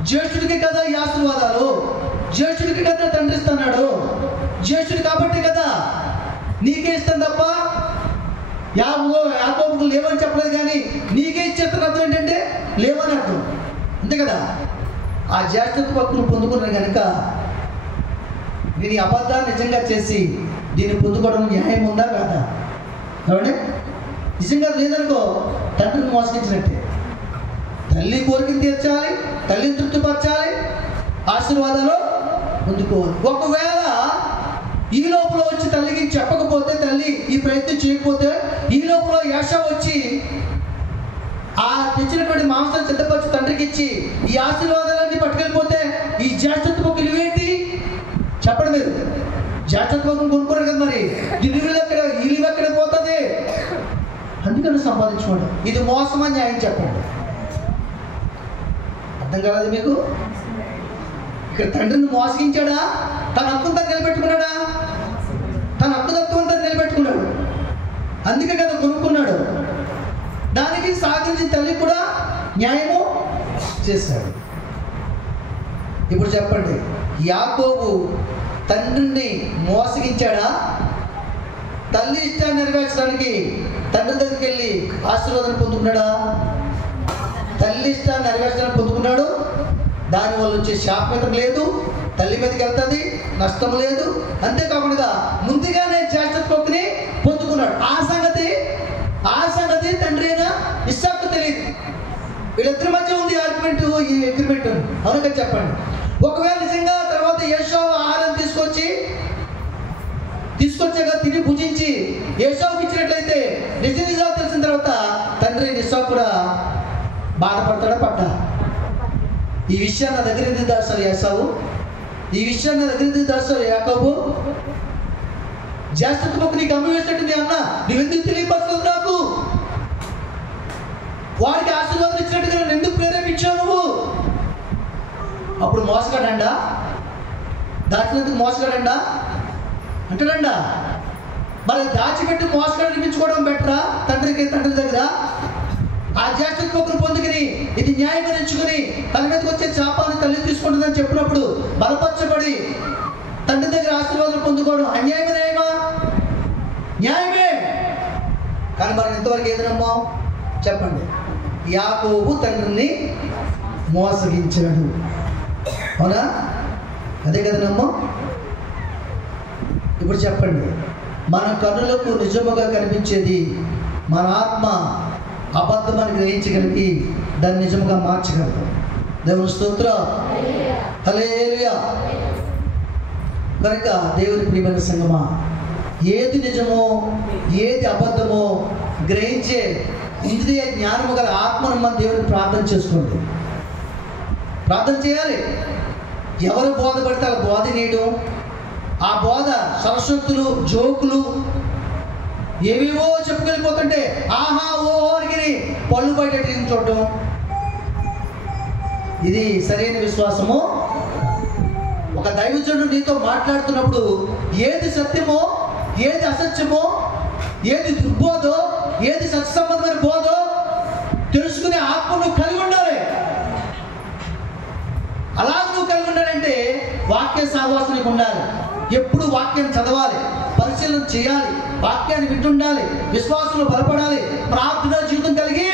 జ్యేష్ఠుడికి కదా ఈ ఆశీర్వాదాలు, జ్యేష్ఠుడికి కదా తండ్రి ఇస్తున్నాడు, జ్యేష్ఠుడు కాబట్టి కదా నీకే ఇస్తాను తప్ప యాకోబుకు లేవని చెప్పలేదు, కానీ నీకే ఇచ్చేస్తున్న అర్థం ఏంటంటే లేవని అర్థం, అంతే కదా. ఆ జ్యేష్ఠత్వ హక్కును పొందుకున్నాను కనుక నేను ఈ అబద్ధాన్ని నిజంగా చేసి దీన్ని పొందుకోవడం న్యాయం ఉందా కాదా? కాబట్టి నిజంగా లేదనుకో తండ్రిని మోసగించినట్టే. తల్లి కోరికను తీర్చాలి, తల్లిని తృప్తిపరచాలి, ఆశీర్వాదాలు పొందుకోవాలి. ఒకవేళ ఈ లోపల వచ్చి తల్లికి చెప్పకపోతే, తల్లి ఈ ప్రయత్నం చేయకపోతే, ఈ లోపల యాష వచ్చి ఆ తెచ్చినటువంటి మాంసం సిద్ధపరిచి తండ్రికి ఇచ్చి ఈ ఆశీర్వాదాలన్నీ పట్టుకెళ్ళిపోతే ఈ జ్యేష్ఠత్వకు ఇవేంటి చెప్పండి మీరు? జ్యేష్ఠత్వం కొనుక్కోరు కదా, మరి ఈ లీవ్ ఎక్కడ పోతుంది? అందుకని సంపాదించుకోండి. ఇది మోసమని ఆయన చెప్పండి. అర్థం కాలేదు మీకు? ఇక్కడ తండ్రిని మోసగించాడా? తన హక్కును తను నిలబెట్టుకున్నాడా? తన హక్కు తత్వం తను నిలబెట్టుకున్నాడు. అందుకే కదా కొనుక్కున్నాడు. దానికి సహకరించి తల్లి కూడా న్యాయము చేశాడు. ఇప్పుడు చెప్పండి, యాకోబు తండ్రిని మోసగించాడా? తల్లి ఇష్టాన్ని నెరవేర్చడానికి తండ్రి దగ్గరికి వెళ్ళి ఆశీర్వాదాన్ని పొందుకున్నాడా? తల్లి ఇష్టాన్ని నెరవేర్చడానికి పొందుకున్నాడు. దానివల్ల వచ్చే శాపం లేదు, తల్లి మీదకి వెళ్తుంది, నష్టం లేదు. అంతేకాకుండా ముందుగానే జ్యేష్ఠత్వాన్ని పొందుకున్నాడు. ఆ సంగతి తండ్రి అయినా ఇస్సాకు తెలియదు. వీళ్ళిద్దరి మధ్య ఉంది ఆర్గ్యుమెంట్, ఈ అగ్రిమెంట్. అవునుగా చెప్పండి. ఒకవేళ నిజంగా తర్వాత ఏశావు ఆహారం తీసుకొచ్చాక తిని భుజించి ఏశావుకి ఇచ్చినట్లయితే నిజాలు తెలిసిన తర్వాత తండ్రి ఇస్సాకు కూడా బాధపడతాడా? పడ్డా? ఈ విషయాన్ని నా దగ్గర ఎందుకు దాచావు ఏశావు? ఈ విషయాన్ని నా దగ్గర ఎందుకు దాచావు యాకోబు? జ్యేష్ఠత్వకు నీకు అమ్మ వేసినట్టు అన్న నువ్వెందుకు తెలియపరచదు నాకు? వాడికి ఆశీర్వాదం ఇచ్చినట్టుగా నన్ను ఎందుకు ప్రేరేపించావు నువ్వు? అప్పుడు మోసగాడండా? దాచినందుకు మోసగాడండా అంటాడండా? మరి దాచిపెట్టి మోసగాడు అనిపించుకోవడం బెటరా తండ్రి దగ్గర? ఆ జ్యేష్ఠత్వకును పొందుకుని ఇది న్యాయం ఎంచుకుని తన మీదకి వచ్చే శాపాన్ని తల్లి తీసుకుంటుందని చెప్పినప్పుడు బలపరచబడి తండ్రి దగ్గర ఆశీర్వాదం పొందుకోవడం అన్యాయమే, న్యాయమా? న్యాయమే. కానీ మనం ఇంతవరకు ఏది నమ్మాం చెప్పండి? యాకోబు తండ్రిని మోసగించాడు. అవునా? అదే కదా నమ్మం. ఇప్పుడు చెప్పండి, మన కన్నులకు నిజముగా కనిపించేది మన ఆత్మ అబద్ధమని గ్రహించగలిగి దాన్ని నిజముగా మార్చగలదు. దేవుని స్తోత్రం, హల్లెలూయా. కనుక దేవుని ప్రియమైన సంగమా, ఏది నిజమో ఏది అబద్ధమో గ్రహించే ఇంద్రియ జ్ఞానము గల ఆత్మను మన దేవుడిని ప్రార్థన చేసుకోండి. ప్రార్థన చేయాలి. ఎవరు బోధపడితే అలా బోధ నేయడం, ఆ బోధ సరస్వతులు జోకులు ఏవేవో చెప్పుకెళ్ళిపోతుంటే ఆహా ఓహోరికి పళ్ళు బయట చూడటం, ఇది సరైన విశ్వాసము. ఒక దైవజనుడు నీతో మాట్లాడుతున్నప్పుడు ఏది సత్యమో ఏది అసత్యమో ఏది దుర్బోధో ఏది సత్య సంబంధమైన బోధో తెలుసుకునే ఆత్మ నువ్వు కలిగి ఉండాలి. అలా నువ్వు కలిగి ఉండాలంటే వాక్య సహవాసానికి ఉండాలి. ఎప్పుడు వాక్యం చదవాలి, పరిశీలన చేయాలి, వాక్యాన్ని వింటుండాలి, విశ్వాసంలో బలపడాలి, ప్రార్థన జీవితం కలిగి.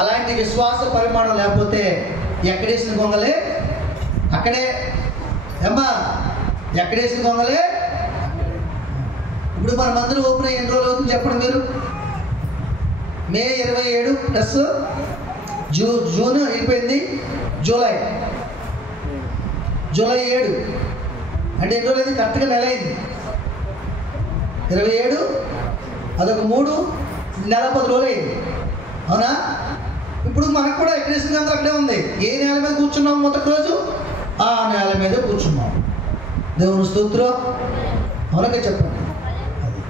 అలాంటి విశ్వాస పరిమాణం లేకపోతే ఎక్కడేసిన గొంగలే అక్కడే. అమ్మా, ఎక్కడేసిన గొంగలే. ఇప్పుడు మన మందిరం ఓపెన్ అయ్యి ఎన్ని రోజులు అవుతుంది చెప్పండి మీరు? మే 27 ప్లస్ జూన్ అయిపోయింది, జూలై 7 అంటే ఎన్ని రోజులు అయింది? కరెక్ట్గా నెల అయింది. 27 అదొక 3 నెల 10 రోజులు అయింది. అవునా? ఇప్పుడు మనకు కూడా ఎక్కడేసిన గంట అక్కడే ఉంది. ఏ నేల మీద కూర్చున్నాం మొదటి రోజు? ఆ నేల మీదే కూర్చున్నాం. దేవుని స్తోత్రం. అవునగా చెప్పండి. అది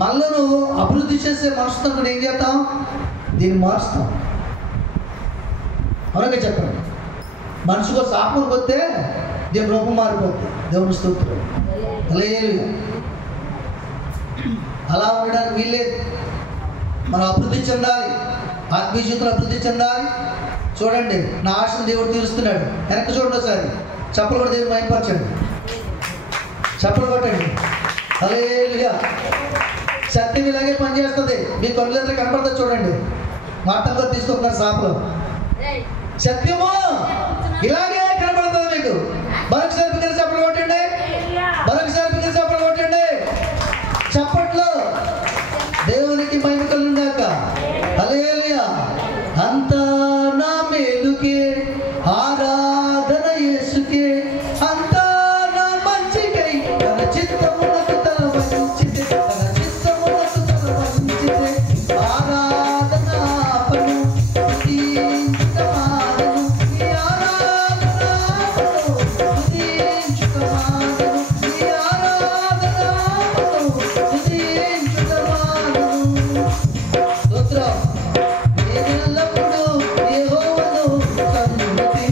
మనలో నువ్వు అభివృద్ధి చేసే మనసుతో ఏం చేస్తాం? దీన్ని మారుస్తాం. అవునగా చెప్పండి. మనసుకు శాపం పోతే దీని రూపం మారిపోతుంది. దేవుని స్తోత్రం. హల్లెలూయా. అలా ఉండడానికి వీల్లేదు. మనం అభివృద్ధి చెందాలి, ఆత్మీయ జీవితంలో అభివృద్ధి చెందాలి. చూడండి, నా ఆశను దేవుడు తీరుస్తున్నాడు. వెనక్కి చూడండి ఒకసారి. చప్పలు కూడా దేవుడు మైపరచండి, చప్పలు కొట్టండి. హల్లెలూయా. సత్యం ఇలాగే పనిచేస్తుంది. మీ కళ్ళెదురు కనపడుతుంది. చూడండి, మాటంగా తీసుకుంటున్నారు సాపలో. సత్యము ఇలాగే కనపడుతుంది మీకు. మరొకసారి పిల్లలు చప్పలు కొట్టండి, మరొకసారి పిల్లలు చప్పలు కొట్టండి. చప్పట్లో దేవునికి మహిమ కలుగుగాక. హల్లెలూయా. అంతా నా మేలుకే, ఆరాధన యేసుకే, అంతా నా మంచికై, తన చిత్తమునకు తల వంచితే, తన చిత్తమునకు తల వంచితే, ఆరాధన ఆపను, స్తుతించుట మానను, నీ ఆరాధన ఆపను, స్తుతించుట మానను, నీ ఆరాధన ఆపను, స్తుతించుట మానను. స్తోత్రం. ఎల్లప్పుడూ యెహోవాను కనుగొనుటే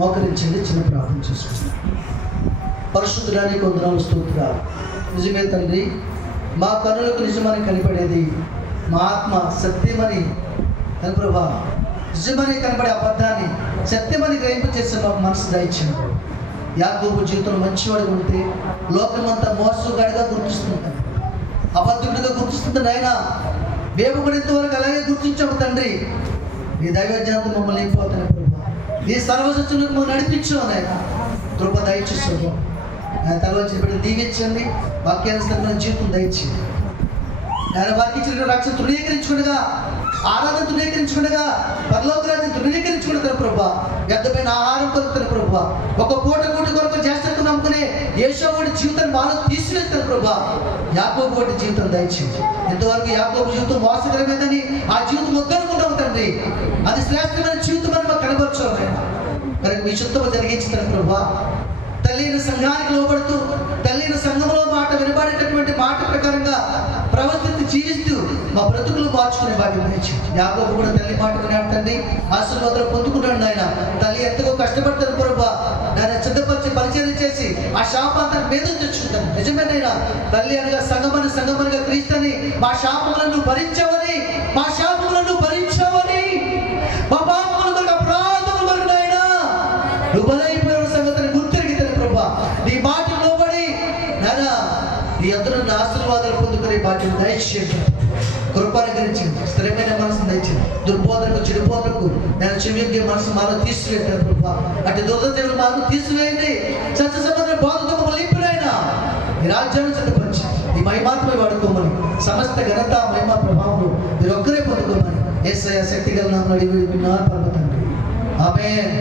మోకరించండి, చిన్న ప్రార్థన చేసుకుంటాం. పరిశుద్ధుడానికి వందనాలు, స్తోత్రాలు. నిజమే తండ్రి, మా కనులకు నిజమని కనపడేది, మా ఆత్మ సత్యమని ప్రభా నిజమని కనపడే అబద్ధాన్ని సత్యమని గ్రహింప చేసే మాకు మనసు దయచేయండి. యాకోబు జీవితంలో మంచివాడిగా ఉంటే లోకమంతా మోసగాడిగా గుర్తిస్తుంది, అబద్ధుడిగా గుర్తిస్తుంది. ఆయన వేపబడేంత వరకు అలాగే గుర్తించాము తండ్రి. నీ దైవజ్ఞానం మమ్మల్ని అయిపోతాను ప్రభా, నీ సర్వసత్తులకు మమ్మల్ని నడిపించావు నాయన. కృప దయచేస్తాము. ఆయన తలవంచి పెట్టి దీవించండి, వాక్యానుసరమైన జీవితం దయచేయండి. ఆయన వాక్యించిన రక్షణ తృణీకరించుకుండగా, ఆరాధన తృణీకరించుకుండగా, పరలోక రాజ్యం తృణీకరించుకుంటారు ప్రభా. వ్యర్థమైన ఆహారం కొరుకుతారు ప్రభా. ఒక పూట కోటి కొరకు చేస్తూ నమ్ముకునే యేషోవాడి జీవితాన్ని మాలో తీసివేస్తారు ప్రభా. యాకోబు వాటి జీవితం దయచేయండి. ఇంతవరకు యాకోబు జీవితం మోసకరమైందని ఆ జీవితం వద్దనుకుంటాం తండ్రి. అది శ్రేష్టమైన జీవితం అని మాకు కనబరచాలి ఆయన. కనుక మీ చిత్తము జరిగించుతారు ప్రభా. తల్లిని సంఘానికి లోబడుతూ, తల్లిని సంఘంలో మాట వినబడేటటువంటి మాట ప్రకారంగా ప్రవర్తించి జీవిస్తూ మా బ్రతుకులు మార్చుకునే భాగ్యం ఇచ్చింది. యాకోబు కూడా తల్లి మాట వినాడు తండ్రి, ఆశీర్వాదాలు పొందుకున్నాడు ఆయన. తల్లి ఎంతగా కష్టపడతారు ప్రభా, దాన్ని సిద్ధపరిచి పరిచయం చేసి ఆ శాపాంతాన్ని మీద తెచ్చుకుంటాను. నిజమేనైనా తల్లి అనగా సంగమనిగా క్రీస్తుని మా శాపములను భరించావని, మా శాపములను భరించావని, మా పాపముల కొరకు అపరాధముల కొరకు నాయన నువ్వు బలైపోయిన సంగతిని గుర్తెరిగితే ప్రభా, నీ మాట లోబడి నానా నీ అందరూ ఆశీర్వాదాలు పొందుకునే భాగ్యం దయచేయండి. కృపానుగ్రహించండి. స్థిరమైన మనసు దయచేయండి. దుర్బోధనకు, చెడుబోధనకు నేను చెవియొగ్గే మనసు మాలో తీసివేయండి ప్రభా. అటు దుర్దశలు మాలో తీసివేయండి. సత్య సంబంధ బోధతో మమ్మల్ని నింపినైనా ఈ రాజ్యాన్ని సిద్ధపరిచి ఈ మహిమాత్మ వాడుకోమని, సమస్త ఘనత మహిమ ప్రభావం మీరు ఒక్కరే పొందుకోమని యేసయ్య శక్తి గల నామములో అడిగి విన్నాను పరమ తండ్రి. ఆమేన్.